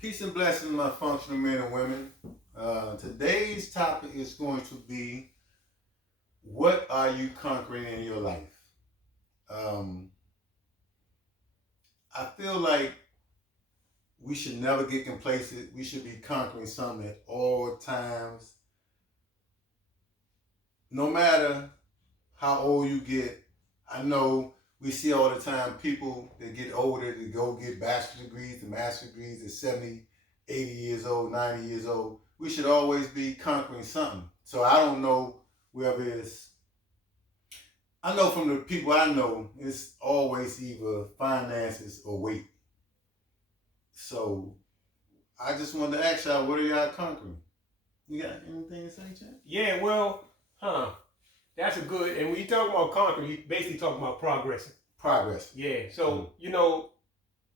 Peace and blessings, my functional men and women. Today's topic is going to be what are you conquering in your life? Um, I feel like we should never get complacent. We should be conquering something at all times. No matter how old you get, I know we see all the time people that get older to go get bachelor degrees and master degrees at 70, 80 years old, 90 years old. We should always be conquering something. So I don't know whether it's, I know from the people I know, it's always either finances or weight. So I just wanted to ask y'all, what are y'all conquering? You got anything to say, Chad? Yeah, well, that's a good. And when you talk about conquering, you basically talking about progressing. Progress. Yeah. So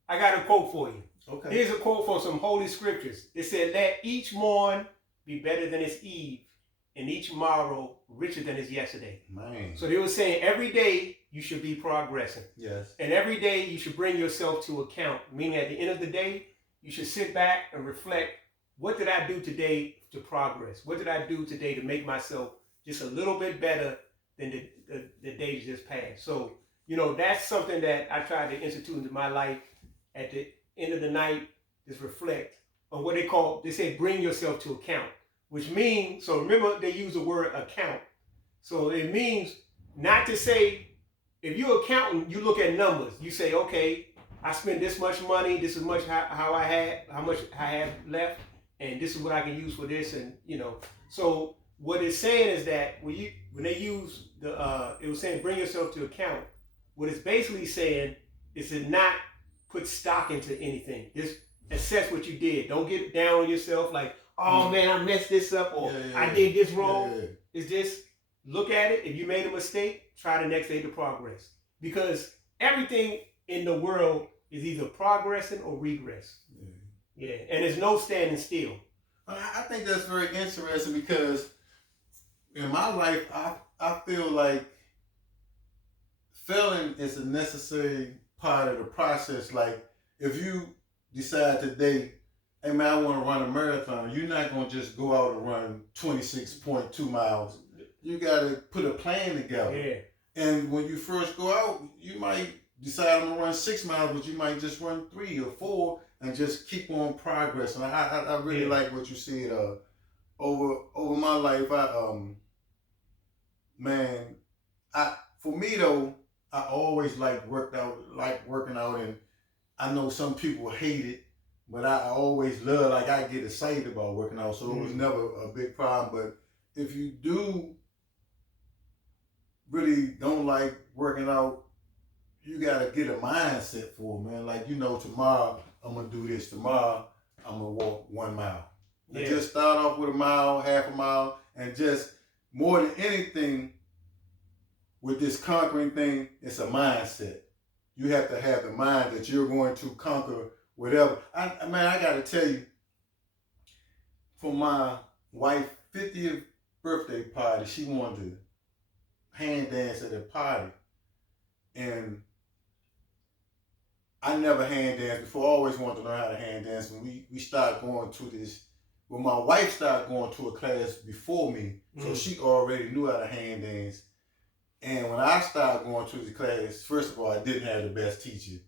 I got a quote for you. Okay. Here's a quote from some holy scriptures. It said, "Let each morn be better than its eve, and each morrow richer than its yesterday." Man. So they were saying every day you should be progressing. Yes. And every day you should bring yourself to account. Meaning at the end of the day, you should sit back and reflect, what did I do today to progress? What did I do today to make myself just a little bit better than the days just passed? So, that's something that I tried to institute into my life at the end of the night, just reflect on what they say, bring yourself to account, which means, so remember they use the word account. So it means not to say, if you're accounting, you look at numbers. You say, okay, I spent this much money, this is how much I have left, and this is what I can use for this, and So what it's saying is that when they use it was saying bring yourself to account. What it's basically saying is to not put stock into anything. Just assess what you did. Don't get down on yourself like, oh man, I messed this up, or I did this wrong. It's just look at it. If you made a mistake, try the next day to progress. Because everything in the world is either progressing or regress. Yeah. And there's no standing still. I think that's very interesting because in my life, I feel like failing is a necessary part of the process. Like if you decide today, hey man, I want to run a marathon, you're not going to just go out and run 26.2 miles. You got to put a plan together. Yeah. And when you first go out, you might decide I'm going to run 6 miles, but you might just run 3 or 4 and just keep on progressing. I really like what you said. Over my life, for me though, I always working out, and I know some people hate it, but I always love, I get excited about working out, so it was never a big problem. But if you do really don't like working out, you gotta get a mindset for it, man. Tomorrow I'm gonna do this. Tomorrow I'm gonna walk 1 mile. Yeah. And just start off with a mile, half a mile, and just more than anything with this conquering thing, it's a mindset. You have to have the mind that you're going to conquer whatever. I gotta tell you, for my wife's 50th birthday party, she wanted to hand dance at a party. And I never hand danced before. I always wanted to learn how to hand dance. And we started going to this, well, my wife started going to a class before me, so she already knew how to hand dance. And when I started going to the class, first of all, I didn't have the best teacher.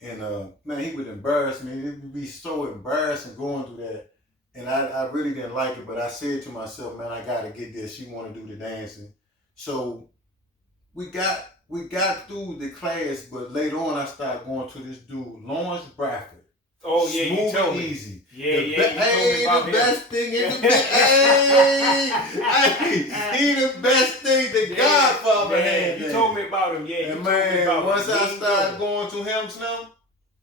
And man, he would embarrass me. It would be so embarrassing going through that. And I really didn't like it, but I said to myself, man, I gotta get this. She wanna do the dancing. So we got through the class, but later on I started going to this dude, Lawrence Bradford. Oh yeah, Smooth you told and me. easy. The best thing in the he the best thing, the Godfather had. You told me about him, yeah. And man, once I started going to him,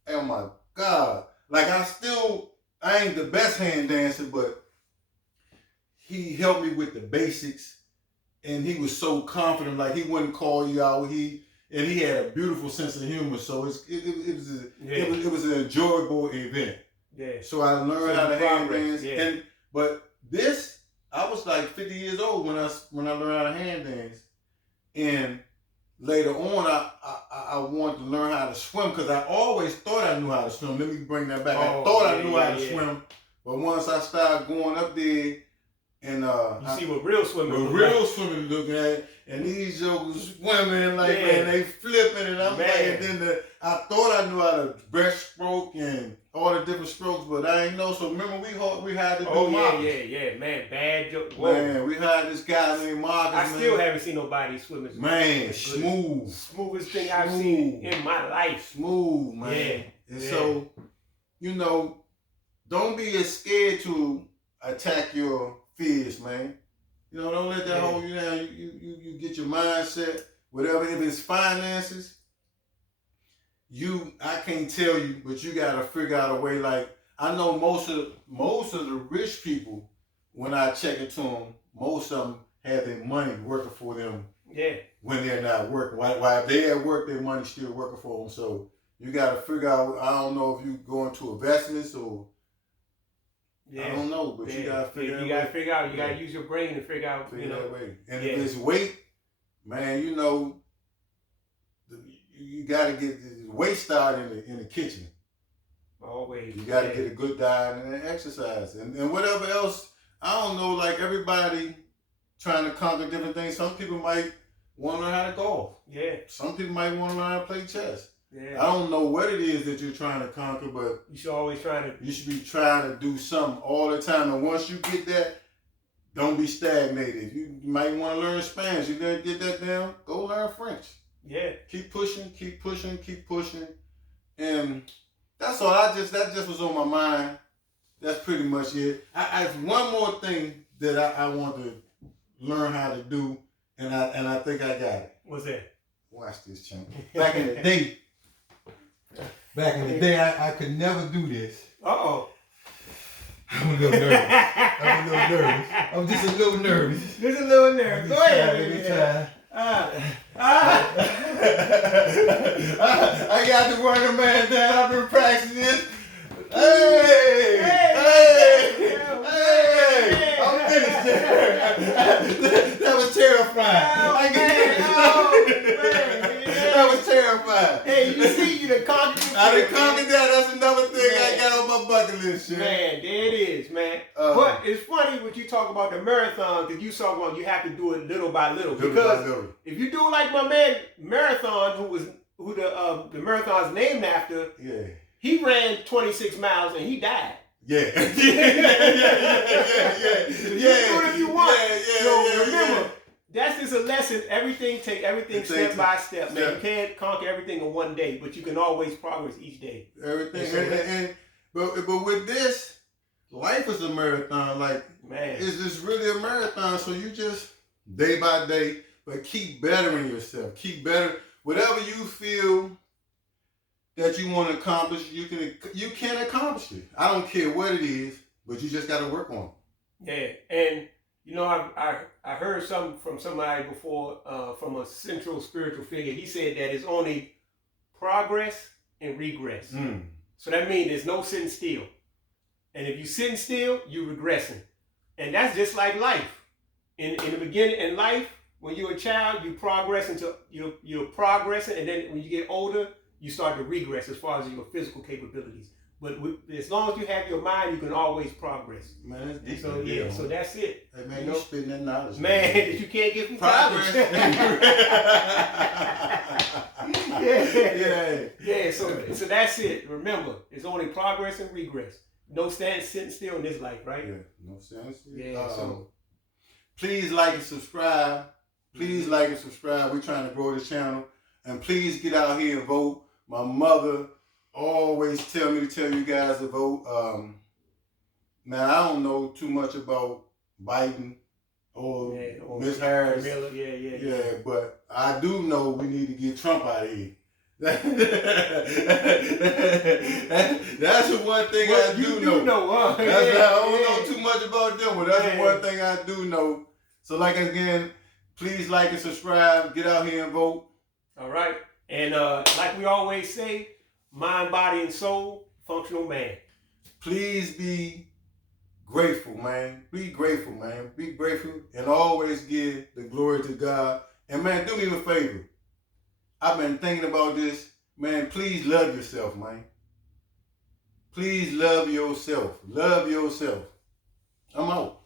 oh my God. I ain't the best hand dancer, but he helped me with the basics. And he was so confident, he wouldn't call you out. He had a beautiful sense of humor, so it was an enjoyable event. Yeah. So I learned how to hand dance. Yeah. But this, I was 50 years old when I learned how to hand dance. And later on, I wanted to learn how to swim because I always thought I knew how to swim. Let me bring that back. I thought I knew how to swim, but once I started going up there, and you see what real swimming looking at, and these jokers swimming like man, they flipping, and I'm like, and then I thought I knew how to breaststroke and all the different strokes, but I ain't know. So remember we had to do Marcus. Man, bad joke. Whoa. Man, we had this guy named Marcus. I still haven't seen nobody swim as man, smoothest thing I've seen in my life. Smooth, man. And so, you know, don't be as scared to attack your fears, man. You know, don't let that hold you down. You get your mindset, whatever. If it's finances, I can't tell you, but you gotta figure out a way. Like I know most of the rich people, when I check it to them, most of them have their money working for them. Yeah. When they're not working, while they at work, their money still working for them. So you gotta figure out. I don't know if you go into investments or. I don't know, but you gotta figure out. You gotta figure out. You gotta use your brain to figure out. That way. And if it's weight, man, you know, you gotta get the weight started in the kitchen. Always. You gotta get a good diet and exercise and whatever else. I don't know. Like everybody trying to conquer different things. Some people might want to learn how to golf. Yeah. Some people might want to learn how to play chess. Yeah. I don't know what it is that you're trying to conquer, but you should be trying to do something all the time. And once you get that, don't be stagnated. You might want to learn Spanish. You gotta get that down. Go learn French. Yeah. Keep pushing. And that's all. That just was on my mind. That's pretty much it. I one more thing that I want to learn how to do, and I think I got it. What's that? Watch this, chunk. Back in the day, I could never do this. Uh-oh. I'm a little nervous. I'm just a little nervous. Just a little nervous. Go ahead. Let me try. I got to run the man down. I've been practicing this. Hey! I'm finished there. That was terrifying. That was terrifying. Hey, you see, you done conquered it. I done conquered that. That's another thing I got on my bucket list, shit. Man, there it is, man. But it's funny when you talk about the marathon, because you talk about you have to do it little by little. Because if you do like my man Marathon, who the marathon's named after, he ran 26 miles and he died. Yeah. So you do it if you want. So remember, that's just a lesson. Take everything step by step, man. You can't conquer everything in one day, but you can always progress each day. Everything. But with this, life is a marathon. Like, man, it's just really a marathon. So you just day by day, but keep bettering yourself. Keep better. Whatever you feel that you want to accomplish, you can accomplish it. I don't care what it is, but you just got to work on it. Yeah, and you know, I heard something from somebody before, from a central spiritual figure. He said that it's only progress and regress. So that means there's no sitting still. And if you're sitting still, you're regressing. And that's just like life. In the beginning, in life, when you're a child, you progress until you're progressing, and then when you get older, you start to regress as far as your physical capabilities. But as long as you have your mind, you can always progress. Man, that's deep. So that's it. Hey, man, you're spitting that knowledge. Man, that you can't get from progress. Yeah. So that's it. Remember, it's only progress and regress. No sitting still in this life, right? Yeah, no standing still. Yeah. Please like and subscribe. We're trying to grow this channel. And please get out here and vote. My mother always tell me to tell you guys to vote. Now, I don't know too much about Biden or Miss Harris. Yeah, but I do know we need to get Trump out of here. That's the one thing I do know. I don't know too much about them, but that's the one thing I do know. So, like, again, please like and subscribe. Get out here and vote. All right. And like we always say, mind, body, and soul, functional man. Please be grateful, man. Be grateful, man. Be grateful and always give the glory to God. And, man, do me a favor. I've been thinking about this. Man, please love yourself, man. Please love yourself. Love yourself. I'm out.